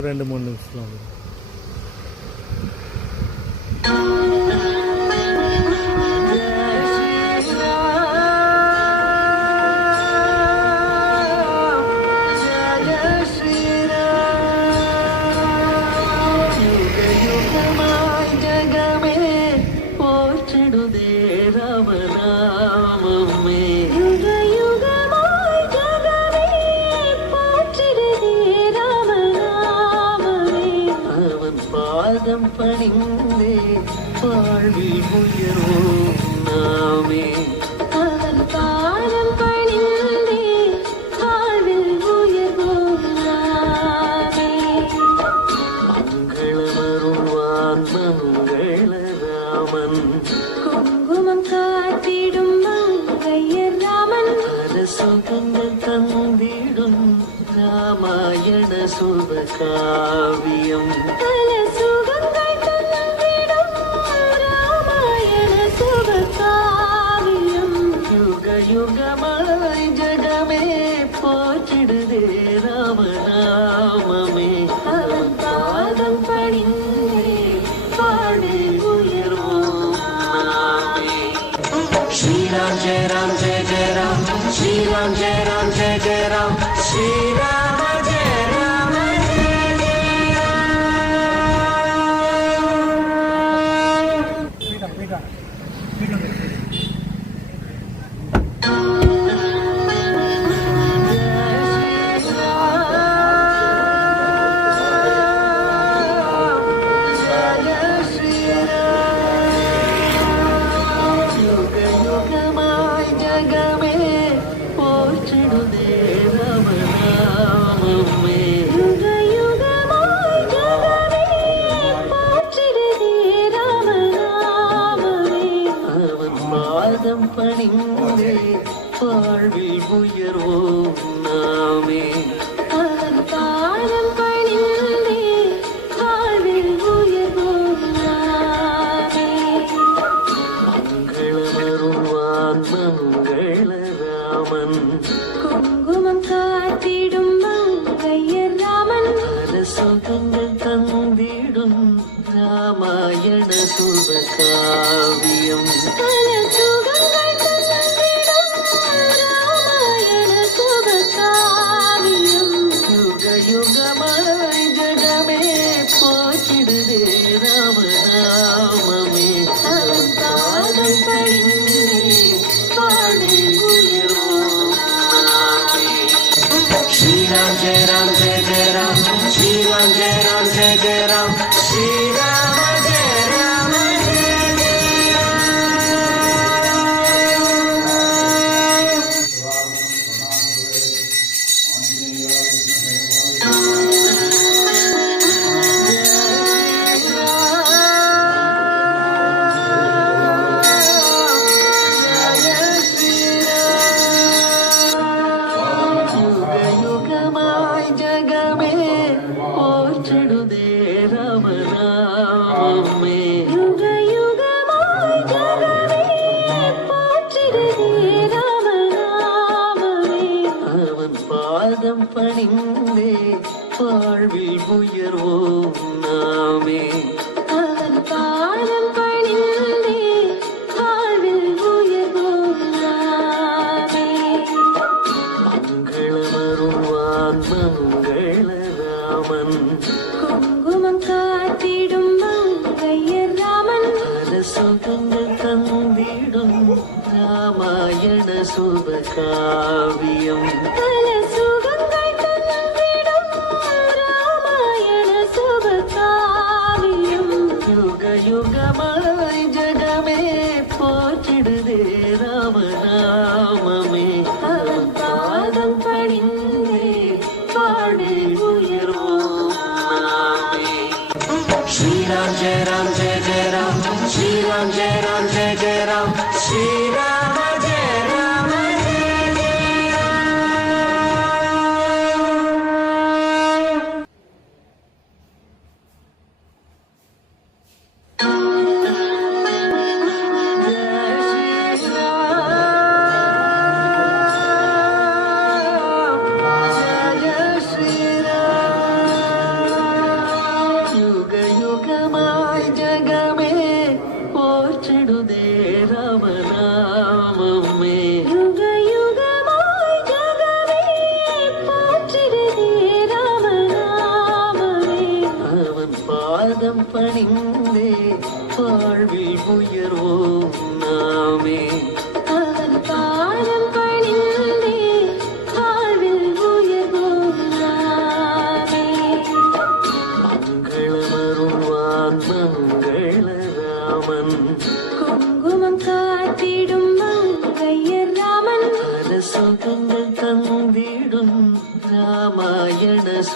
2-3 நிமிஷம் ஆகுது. பாதம் பணிந்தே வாழ்வில் உயர்வோம் நாமே. அவன் பாதம் பணிந்தே வாழ்வில் உயர்வோம் நாமே. மங்களமருள்வான் மங்களராமன், குங்குமம் காத்திடும் மங்கையர் ராமன், பல சுகங்கள் தந்திடும் ராமாயண சுப காவியம். பல சுகங்கள் தந்திடும் ராமாயண சுப காவியம். யுக யுகமாய் ஜகமே போற்றிடுதே ராமநாமமே. அவன் பாதம் பணிந்தே வாழ்வில் உயர்வோம் நாமே. ஸ்ரீராம் ஜெய ராம் ஜெய ஜெய ராம், ஸ்ரீராம் ஜெய ராம் ஜெய ஜெய ராம், ஸ்ரீராம ஜெய ராம ஜெய ஜெய பாதம் பணிந்தே வாழ்வில் உயர்வோம் நாமே. அவன் பாதம் பணிந்தே வாழ்வில் உயர்வோம் நாமே. மங்களமருள்வான் மங்களராமன், குங்குமம் காத்திடும் மங்கையர் ராமன், பல சுகங்கள் தந்திடும் ராமாயண சுப காவியம். பல சுகங்கள் தந்திடும் ராமாயண சுப காவியம். யுக யுகமாய் ஜகமே போற்றிடுதே ராமநாமமே. அவன் பாதம் பணிந்தே வாழ்வில் உயர்வோம் நாமே. ஸ்ரீராம் ஜெய ராம் ஜெய ஜெய ராம், ஸ்ரீராம் ஜெய ராம் ஜெய ஜெய ராம், ஸ்ரீராம ஜெய ராம ஜெய ஜெய யுகயுகமாய் ஜகமே போற்றிடுதே ராமநாமமே. யுக யுகமாய் ஜகமே போற்றிடுதே ராமநாமமே. அவன் பாதம் பணிந்தே வாழ்வில் உயர்வோம் நாமே. அவன் பாதம் பணிந்தே வாழ்வில் உயர்வோம் நாமே. மங்களமருள்வான் மங்களராமன், குங்குமம் காத்திடும் மங்கையர் ராமன், பல சுகங்கள் தந்திடும் ராமாயண சுப காவியம். பல சுகங்கள் தந்திடும் ராமாயண சுப காவியம். யுக யுகமாய் ஜகமே போற்றிடுதே ராமநாமமே. அவன் பாதம் பணிந்தே வாழ்வில் உயர்வோம் நாமே. ஸ்ரீராம் ஜெய ராம் ஜெய ஜெய ராம், ஸ்ரீராம் ஜெய ராம் ஜெய ஜெய ராம், ஸ்ரீராம ஜெய ராம ஜெய ஜெய ராம். மங்களராமன் குங்குமம் காத்திடும்